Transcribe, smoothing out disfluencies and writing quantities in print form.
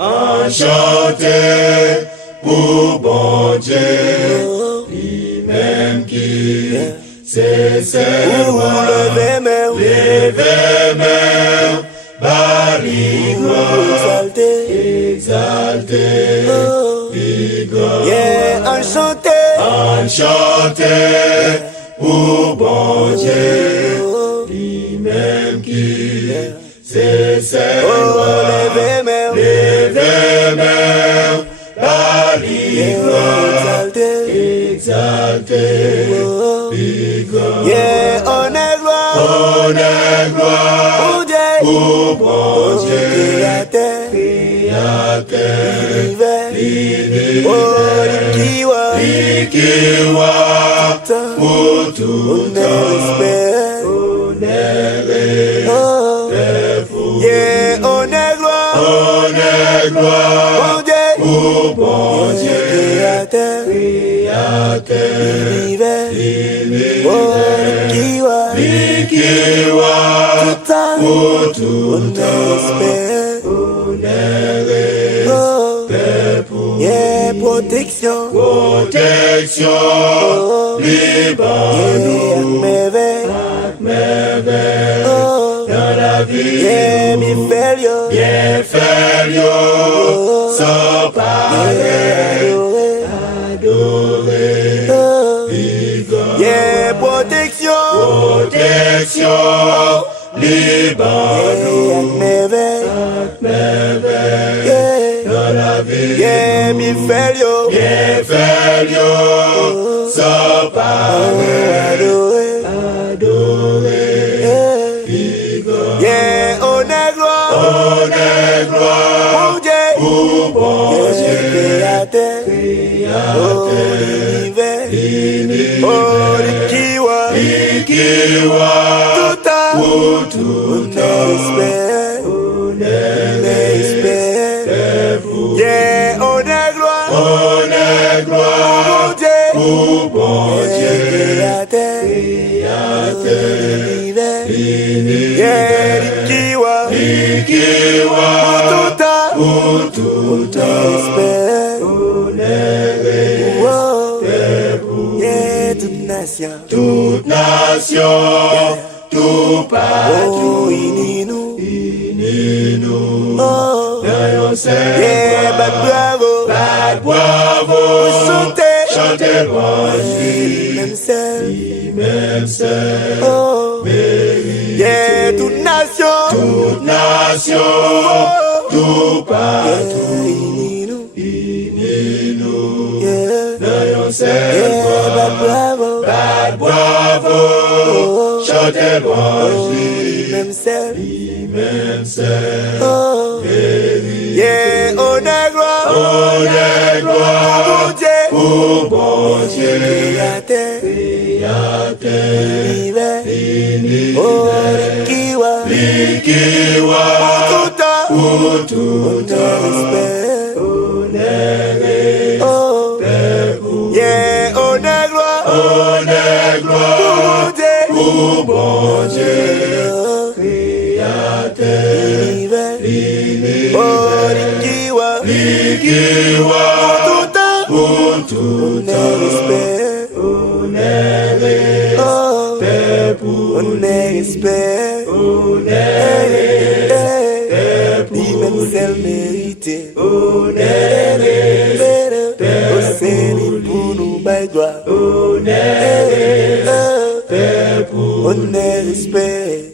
Enchanté pour bon Dieu, lui-même qui c'est lever main, bali gloire, exalté, yeah, enchanté pour bon Dieu, lui-même qui c'est lever main, bali gloire, exalté, yeah, honneur gloire, pour bon Dieu, créateur, Ikiwa, pour tout temps, yeah, honneur gloire, pour bon Dieu, créateur, Ikiwa, pour tout temps, yeah, protection, libre-nous, merveille, dans la vie, yeah, bien fait, sans pareil, adoré, yeah, protection, libre-nous, merveille, dans la vie, yeah, bien fait, sans pareil, adoré, yeah, honneur gloire, pour bon Dieu, créateur, Ikiwa, pour tout temps, yeah, honneur gloire, pour bon Dieu, créateur, yeah, Ikiwa, pour tout temps, yeah, toute nation, tout partout, unis-nous, dans yeah, bad bravo, chantez louange, même seul, yeah, toute nation, tout partout, yeah, bad bravo, chantez louange, même seul, yeah, honneur gloire, pour bon Dieu, créateur, Ikiwa, pour tout temps, yeah, honneur gloire, pour bon Dieu, Ikiwa, pour tout temps, Lui-même mérité, pour nous, by gloire, honneur, respect,